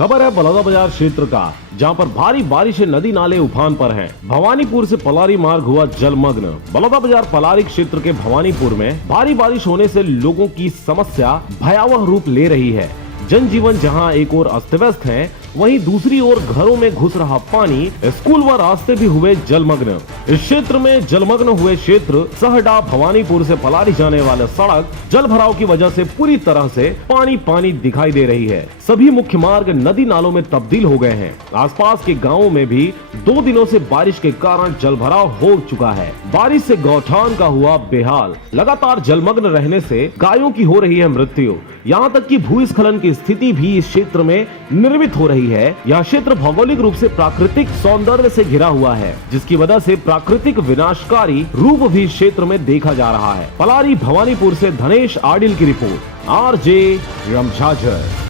खबर है बलौदा बाजार क्षेत्र का, जहां पर भारी बारिश से नदी नाले उफान पर हैं। भवानीपुर से पलारी मार्ग हुआ जलमग्न। बलौदा बाजार पलारी क्षेत्र के भवानीपुर में भारी बारिश होने से लोगों की समस्या भयावह रूप ले रही है। जनजीवन जहां एक ओर अस्त व्यस्त है, वहीं दूसरी ओर घरों में घुस रहा पानी, स्कूल व रास्ते भी हुए जलमग्न। इस क्षेत्र में जलमग्न हुए क्षेत्र सहडा भवानीपुर से पलारी जाने वाला सड़क जल भराव की वजह से पूरी तरह से पानी पानी दिखाई दे रही है। सभी मुख्य मार्ग नदी नालों में तब्दील हो गए हैं। आसपास के गाँवों में भी 2 दिनों से बारिश के कारण जल भराव हो चुका है। बारिश से गौठान का हुआ बेहाल। लगातार जलमग्न रहने से गायों की हो रही है मृत्यु। यहाँ तक कि भूस्खलन की स्थिति भी इस क्षेत्र में निर्मित हो रही है। यह क्षेत्र भौगोलिक रूप से प्राकृतिक सौंदर्य से घिरा हुआ है, जिसकी वजह से प्राकृतिक विनाशकारी रूप भी क्षेत्र में देखा जा रहा है। पलारी भवानीपुर से धनेश आडिल की रिपोर्ट, RJ रमझाझर।